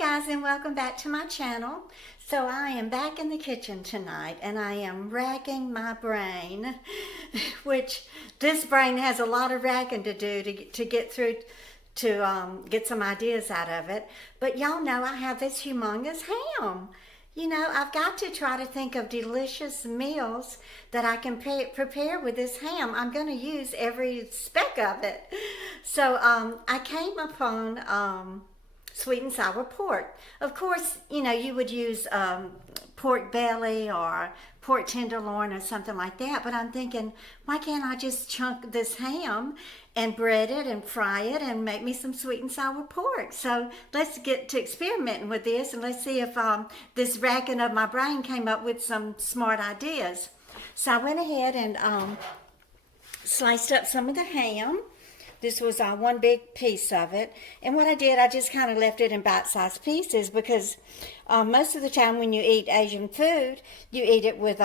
guys, and welcome back to my channel. So I am back in the kitchen tonight and I am racking my brain, which this brain has a lot of racking to do to get through to get some ideas out of it. But y'all know I have this humongous ham. You know, I've got to try to think of delicious meals that I can prepare with this ham. I'm going to use every speck of it. So I came upon sweet and sour pork. Of course, you know, you would use pork belly or pork tenderloin or something like that, but I'm thinking, why can't I just chunk this ham and bread it and fry it and make me some sweet and sour pork? So let's get to experimenting with this, and let's see if this racking of my brain came up with some smart ideas. So I went ahead and sliced up some of the ham. This was one big piece of it. And what I did, I just kind of left it in bite-sized pieces because most of the time when you eat Asian food, you eat it with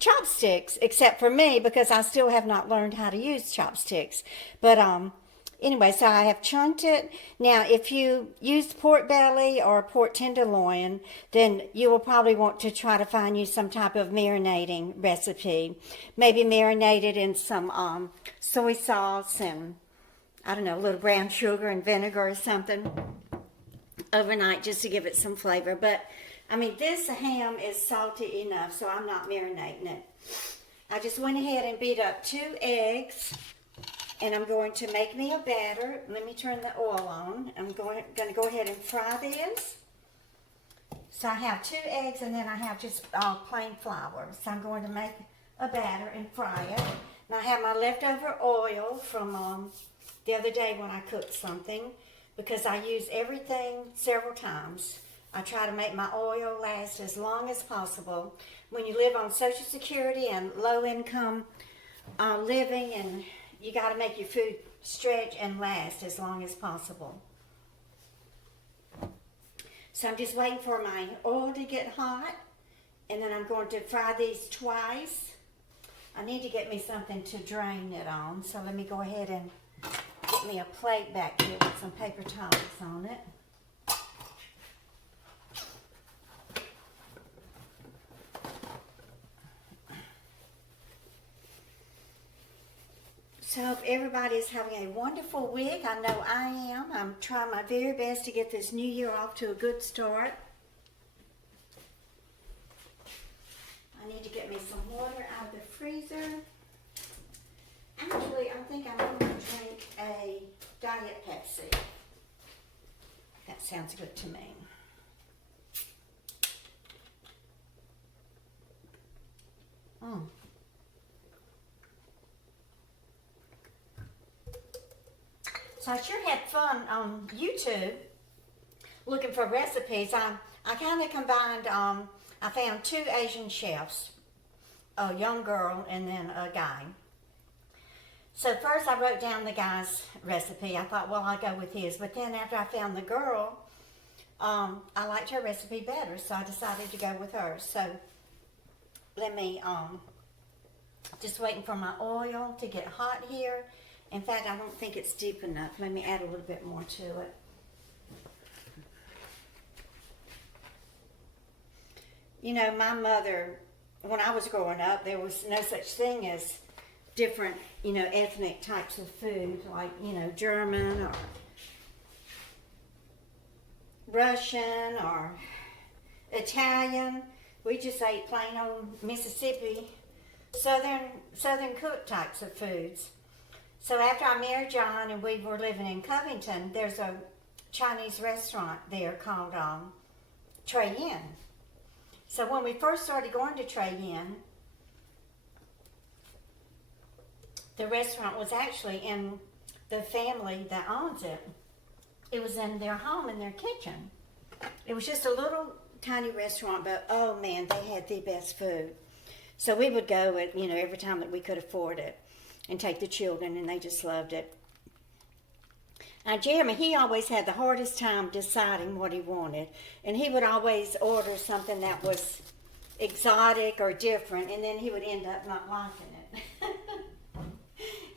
chopsticks, except for me because I still have not learned how to use chopsticks. But anyway, so I have chunked it. Now, if you used pork belly or pork tenderloin, then you will probably want to try to find you some type of marinating recipe. Maybe marinate it in some soy sauce and I don't know, a little brown sugar and vinegar or something overnight just to give it some flavor. But, I mean, this ham is salty enough, so I'm not marinating it. I just went ahead and beat up 2 eggs, and I'm going to make me a batter. Let me turn the oil on. I'm going to go ahead and fry this. So I have 2 eggs, and then I have just plain flour. So I'm going to make a batter and fry it. And I have my leftover oil from the other day when I cooked something, because I use everything several times. I try to make my oil last as long as possible. When you live on Social Security and low income living, and you got to make your food stretch and last as long as possible. So I'm just waiting for my oil to get hot, and then I'm going to fry these twice. I need to get me something to drain it on, so let me go ahead and get me a plate back here with some paper towels on it. So I hope everybody is having a wonderful week. I know I am. I'm trying my very best to get this new year off to a good start. I need to get me some water out of the freezer. Actually, I think I'm going to drink a Diet Pepsi. That sounds good to me. So I sure had fun on YouTube looking for recipes. I kind of combined, I found 2 Asian chefs, a young girl and then a guy. So first I wrote down the guy's recipe. I thought, well, I'll go with his. But then after I found the girl, I liked her recipe better, so I decided to go with hers. So let me, just waiting for my oil to get hot here. In fact, I don't think it's deep enough. Let me add a little bit more to it. You know, my mother, when I was growing up, there was no such thing as different, you know, ethnic types of food, like, you know, German or Russian or Italian. We just ate plain old Mississippi, Southern cooked types of foods. So after I married John and we were living in Covington, there's a Chinese restaurant there called Trey Yin. So when we first started going to Trey Yin, the restaurant was actually in the family that owns it. It was in their home, in their kitchen. It was just a little tiny restaurant, but oh man, they had the best food. So we would go, you know, every time that we could afford it and take the children, and they just loved it. Now Jeremy, he always had the hardest time deciding what he wanted, and he would always order something that was exotic or different, and then he would end up not liking it.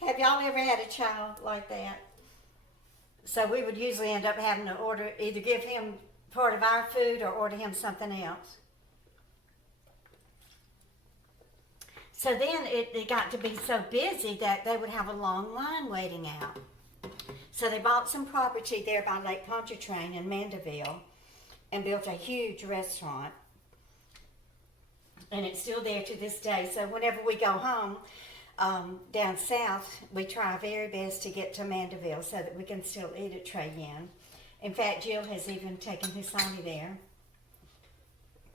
Have y'all ever had a child like that? So we would usually end up having to order, either give him part of our food or order him something else. So then it got to be so busy that they would have a long line waiting out. So they bought some property there by Lake Pontchartrain in Mandeville and built a huge restaurant. And it's still there to this day. So whenever we go home down south, we try our very best to get to Mandeville so that we can still eat at Trey Yin. In fact, Jill has even taken Hisani there.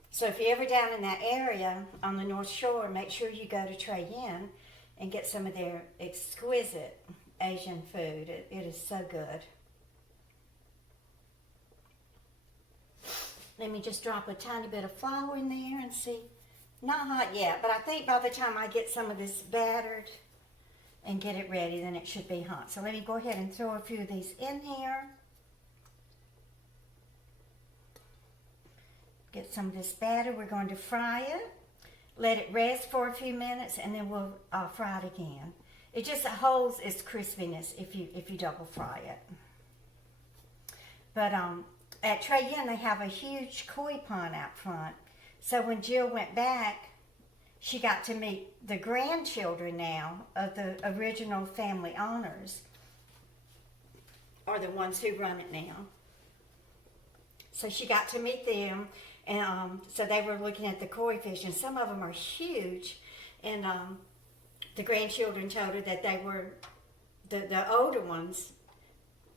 So if you're ever down in that area on the North Shore, make sure you go to Trey Yin and get some of their exquisite Asian food. It is so good. Let me just drop a tiny bit of flour in there and see. Not hot yet, but I think by the time I get some of this battered and get it ready, then it should be hot. So let me go ahead and throw a few of these in here. Get some of this batter. We're going to fry it. Let it rest for a few minutes, and then we'll fry it again. It just holds its crispiness if you double fry it. But at Trey Yin, they have a huge koi pond out front. So when Jill went back, she got to meet the grandchildren now of the original family owners, or the ones who run it now. So she got to meet them. And so they were looking at the koi fish, and some of them are huge. And the grandchildren told her that they were, the older ones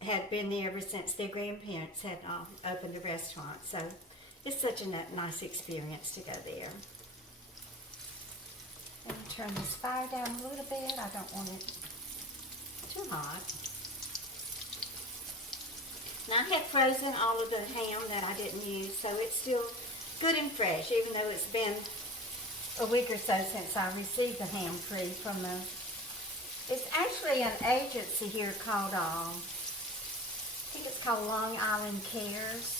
had been there ever since their grandparents had opened the restaurant. So it's such a nice experience to go there. Let me turn this fire down a little bit. I don't want it too hot. Now I have frozen all of the ham that I didn't use, so it's still good and fresh, even though it's been a week or so since I received the ham free from the, it's actually an agency here called, I think it's called Long Island Cares.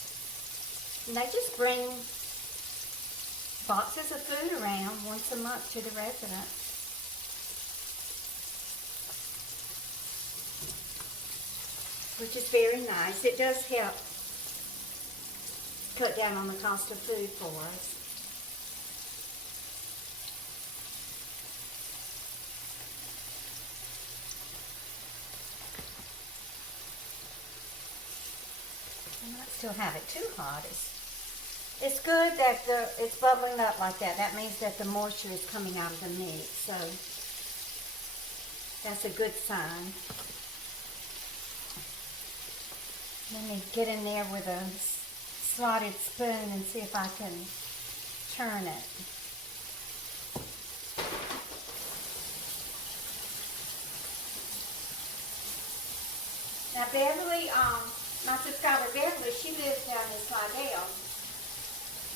And they just bring boxes of food around once a month to the residents. Which is very nice. It does help cut down on the cost of food for us. I might still have it too hot. It's good that it's bubbling up like that. That means that the moisture is coming out of the meat. So that's a good sign. Let me get in there with a slotted spoon and see if I can turn it. Now Beverly, my subscriber Beverly, she lives down in Slidell.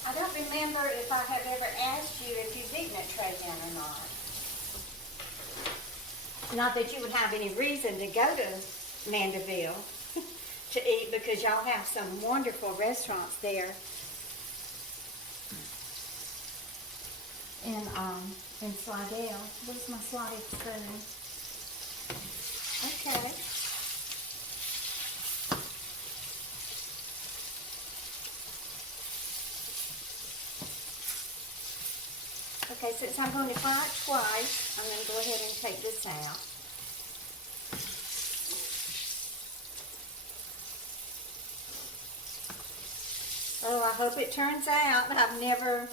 I don't remember if I have ever asked you if you've eaten at Trey Yin or not. Not that you would have any reason to go to Mandeville to eat, because y'all have some wonderful restaurants there in Slidell. Where's my slotted spoon? Okay. Okay, since I'm going to fry it twice, I'm going to go ahead and take this out. Oh, I hope it turns out. I've never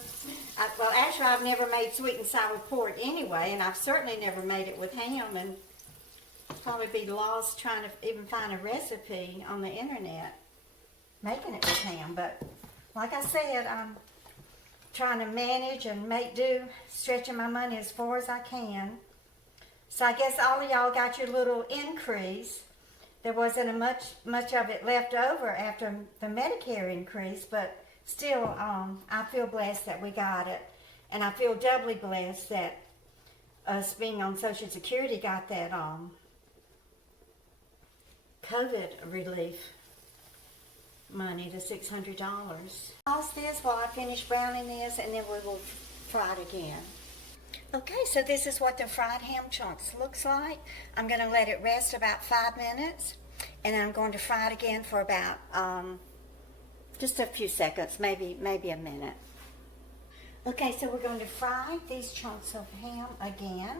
made sweet and sour pork anyway, and I've certainly never made it with ham, and I'd probably be lost trying to even find a recipe on the internet making it with ham. But like I said, I'm trying to manage and make do, stretching my money as far as I can. So I guess all of y'all got your little increase. There wasn't much of it left over after the Medicare increase, but still, I feel blessed that we got it. And I feel doubly blessed that us being on Social Security got that COVID relief money, the $600. Pause this while I finish browning this, and then we will fry it again. Okay, so this is what the fried ham chunks looks like. I'm going to let it rest about 5 minutes, and I'm going to fry it again for about Just a few seconds, maybe a minute. Okay, so we're going to fry these chunks of ham again.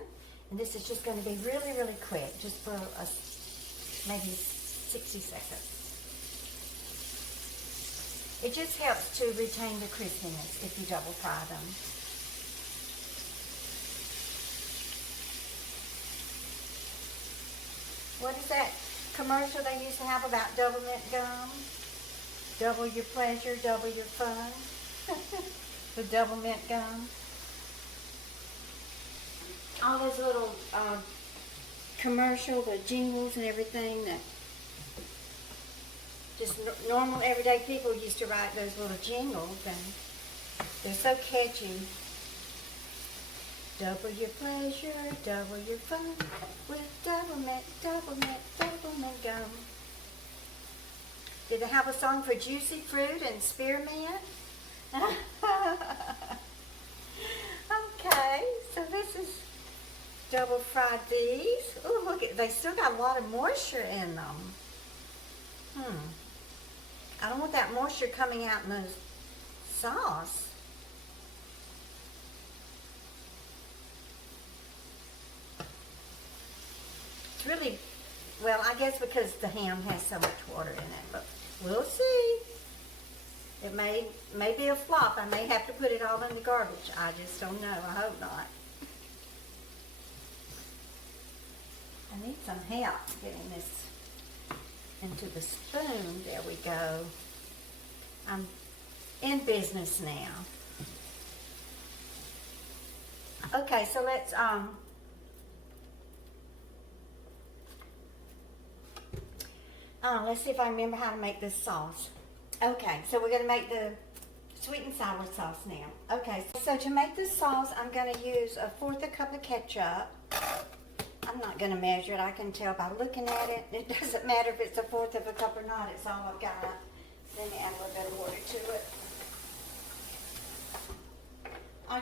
And this is just going to be really, really quick, just for maybe 60 seconds. It just helps to retain the crispiness if you double fry them. What is that commercial they used to have about double mint gum? Double your pleasure, double your fun. The double mint gum. All those little commercial, the jingles and everything that just normal everyday people used to write those little jingles, and they're so catchy. Double your pleasure, double your fun with double mint gum. Did they have a song for juicy fruit and spearmint? Okay, so this is double fried these. Oh, look, they still got a lot of moisture in them. I don't want that moisture coming out in the sauce. It's really, well, I guess because the ham has so much water in it, but we'll see. It may be a flop. I may have to put it all in the garbage. I just don't know. I hope not. I need some help getting this into the spoon. There we go. I'm in business now. Okay, so let's see if I remember how to make this sauce. Okay, so we're going to make the sweet and sour sauce now. Okay, so to make this sauce, I'm going to use 1/4 cup of ketchup. I'm not going to measure it. I can tell by looking at it. It doesn't matter if it's 1/4 of a cup or not. It's all I've got. Then add a little bit of water to it.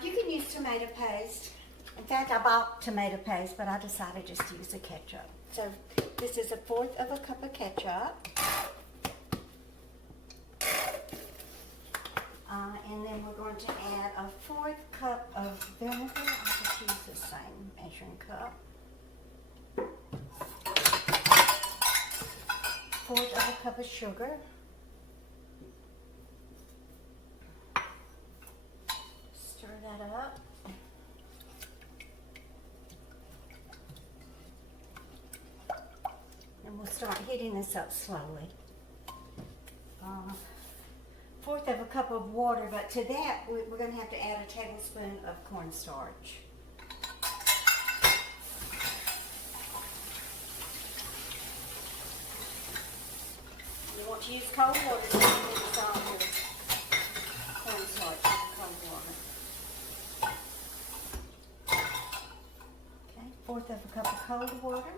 You can use tomato paste. In fact, I bought tomato paste, but I decided just to use the ketchup. So this is 1/4 of a cup of ketchup. And then we're going to add 1/4 cup of vinegar. I'll just use the same measuring cup. 1/4 of a cup of sugar. Stir that up. And we'll start heating this up slowly. 1/4 of a cup of water, but to that we're going to have to add a tablespoon of cornstarch. You want to use cold water to dissolve your cornstarch in cold water. Okay, 1/4 of a cup of cold water,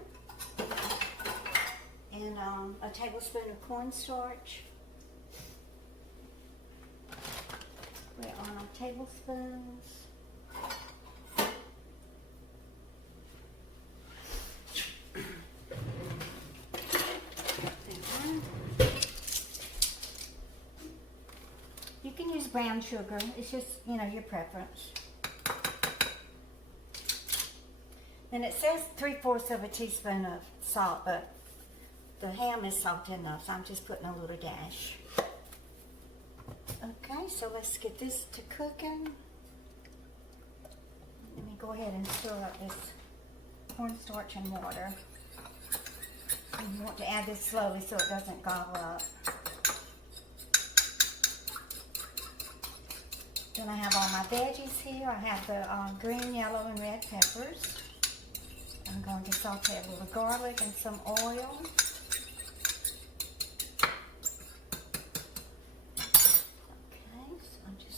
and a tablespoon of cornstarch. We're on our tablespoons. You can use brown sugar. It's just, your preference. And it says 3/4 of a teaspoon of salt, but the ham is salty enough, so I'm just putting a little dash. Okay, so let's get this to cooking. Let me go ahead and stir up this cornstarch and water. And you want to add this slowly so it doesn't gobble up. Then I have all my veggies here. I have the green, yellow, and red peppers. I'm going to saute a little garlic and some oil.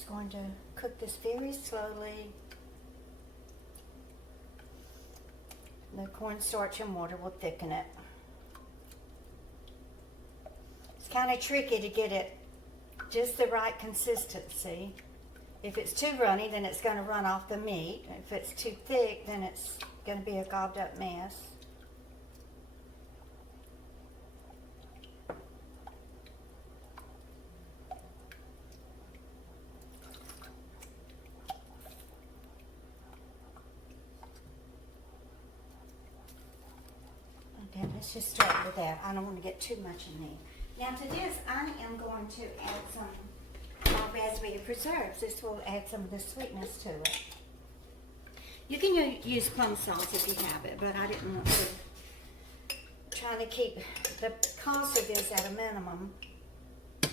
Going to cook this very slowly. The cornstarch and water will thicken it. It's kind of tricky to get it just the right consistency. If it's too runny, then it's going to run off the meat. If it's too thick, then it's going to be a gobbled up mess. let's just start with that. I don't want to get too much in there. Now to this, I am going to add some raspberry preserves. This will add some of the sweetness to it. You can use plum sauce if you have it, but I didn't want to. Trying to keep the cost of this at a minimum. But,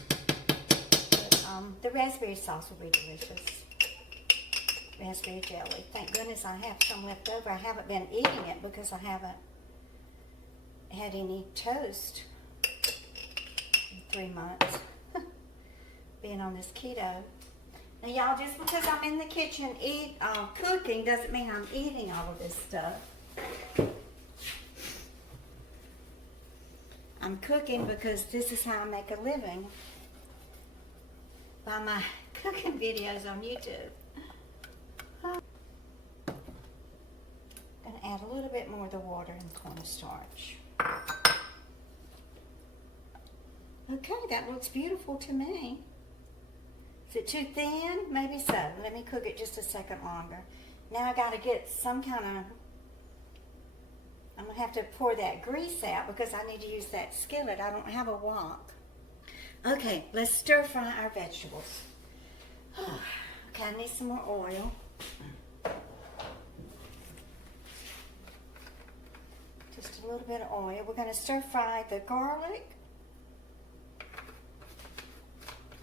the raspberry sauce will be delicious. Raspberry jelly. Thank goodness I have some left over. I haven't been eating it because I haven't had any toast in 3 months. Being on this keto. Now y'all, just because I'm in the kitchen cooking doesn't mean I'm eating all of this stuff. I'm cooking because this is how I make a living. By my cooking videos on YouTube. I'm going to add a little bit more of the water and cornstarch. Okay, that looks beautiful to me. Is it too thin? Maybe so. Let me cook it just a second longer. Now I got to get some kind of, I'm going to have to pour that grease out because I need to use that skillet. I don't have a wok. Okay, let's stir fry our vegetables. Okay, I need some more oil. Just a little bit of oil. We're going to stir fry the garlic.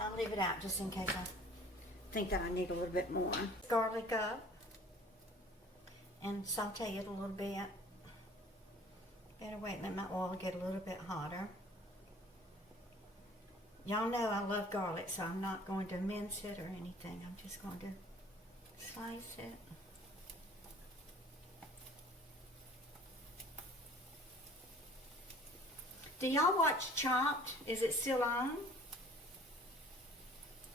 I'll leave it out just in case I think that I need a little bit more. Garlic up and saute it a little bit. Better wait and let my oil get a little bit hotter. Y'all know I love garlic, so I'm not going to mince it or anything. I'm just going to slice it. Do y'all watch Chopped? Is it still on?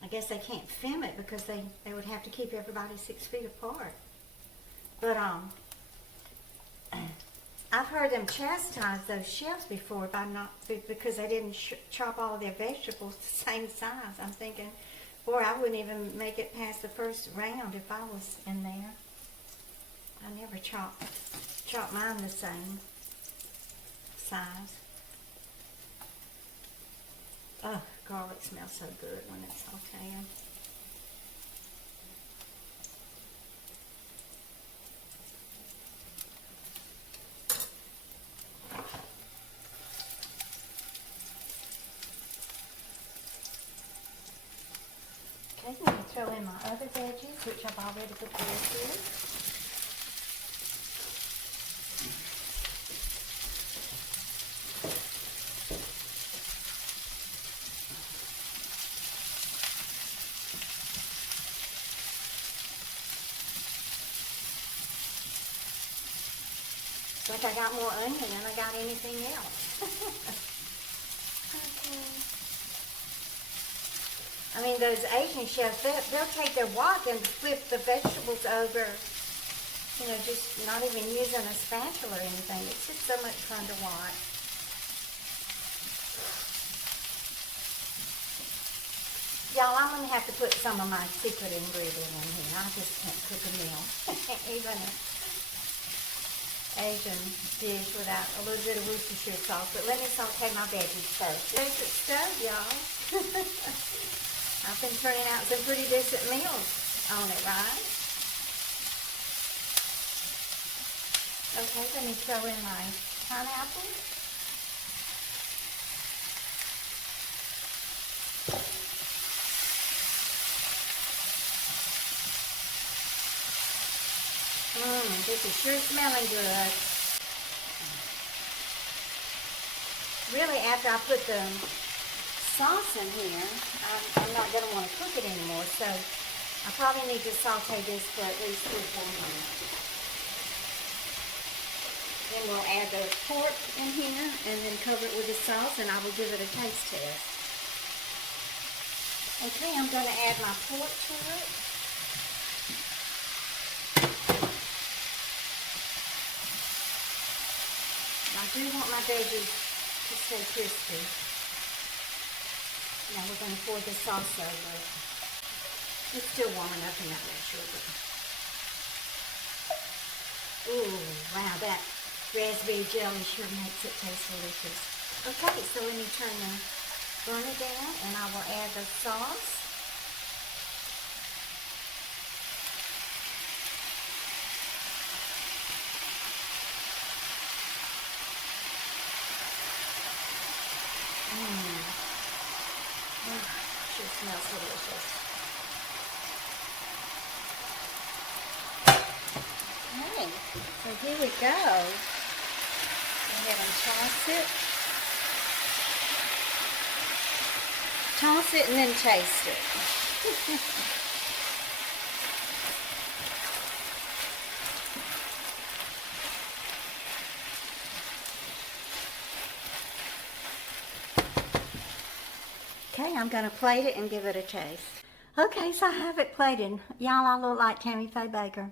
I guess they can't film it because they would have to keep everybody 6 feet apart. But I've heard them chastise those chefs before because they didn't chop all their vegetables the same size. I'm thinking, boy, I wouldn't even make it past the first round if I was in there. I never chop mine the same size. Oh, garlic smells so good when it's sauteing. Okay, I'm going to throw in my other veggies, which I've already prepared here. Like I got more onion than I got anything else. Okay. I mean, those Asian chefs, they'll take their wok and flip the vegetables over, you know, just not even using a spatula or anything. It's just so much fun to watch. Y'all, I'm going to have to put some of my secret ingredient in here. I just can't cook a meal. Even Asian dish without a little bit of Worcestershire sauce. But let me saute my veggies first. Electric stove, y'all. I've been turning out some pretty decent meals on it, right? Okay, let me throw in my pineapple. This is sure smelling good. Really, after I put the sauce in here, I'm not going to want to cook it anymore, so I probably need to saute this for at least 3 or 4 minutes. Then we'll add the pork in here and then cover it with the sauce, and I will give it a taste test. Okay, I'm going to add my pork to it. I do want my veggies to stay crispy. Now we're going to pour the sauce over it. It's still warm enough in that sugar. Ooh, wow, that raspberry jelly sure makes it taste delicious. Okay, so let me turn the burner down and I will add the sauce. Sure smells delicious. Okay, so here we go. Go ahead and toss it. Toss it and then taste it. Okay, I'm going to plate it and give it a taste. Okay, so I have it plated. Y'all, I look like Tammy Faye Baker.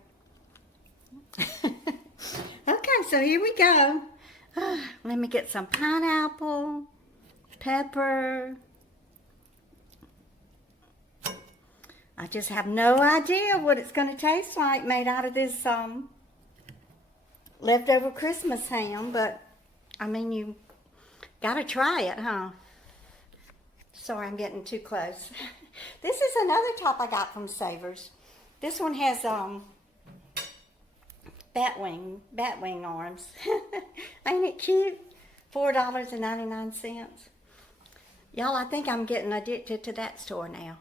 Okay, so here we go. Let me get some pineapple, pepper. I just have no idea what it's going to taste like made out of this leftover Christmas ham, but I mean, you got to try it, huh? Sorry, I'm getting too close. This is another top I got from Savers. This one has bat wing arms. Ain't it cute? $4.99. Y'all, I think I'm getting addicted to that store now.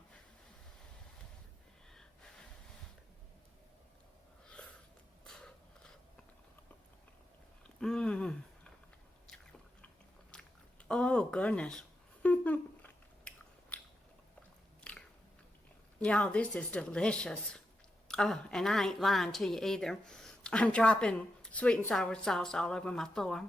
Oh, goodness. Y'all, this is delicious. Oh, and I ain't lying to you either. I'm dropping sweet and sour sauce all over my floor.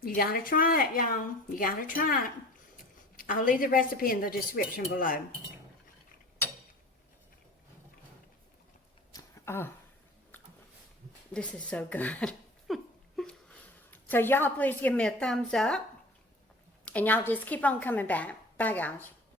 You gotta try it, y'all. You gotta try it. I'll leave the recipe in the description below. Oh, this is so good. So y'all please give me a thumbs up. And y'all just keep on coming back. Bye, guys.